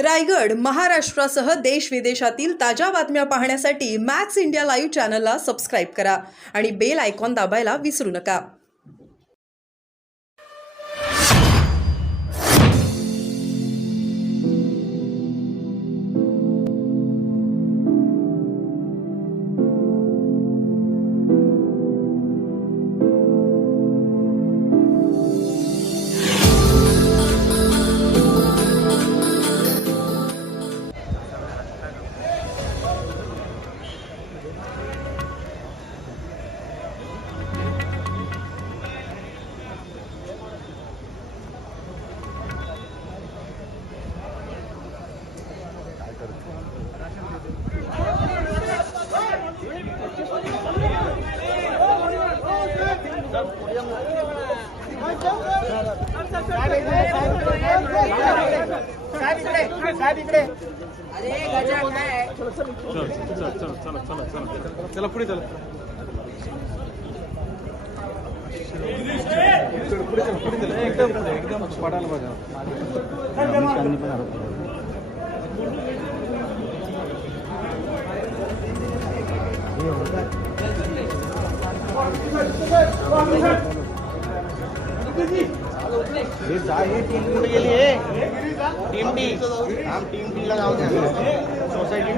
रायगड, महाराष्ट्रासह देश विदेशातील ताज्या बातम्या पाहण्यासाठी मॅक्स इंडिया लाईव्ह चॅनलला सबस्क्राईब करा आणि बेल आयकॉन दाबायला विसरू नका. चला पुढे चला एकदम पडायला बघा. टीम कुठे गेली आहे? टीम टी ला जाऊ द्या. सोसायटी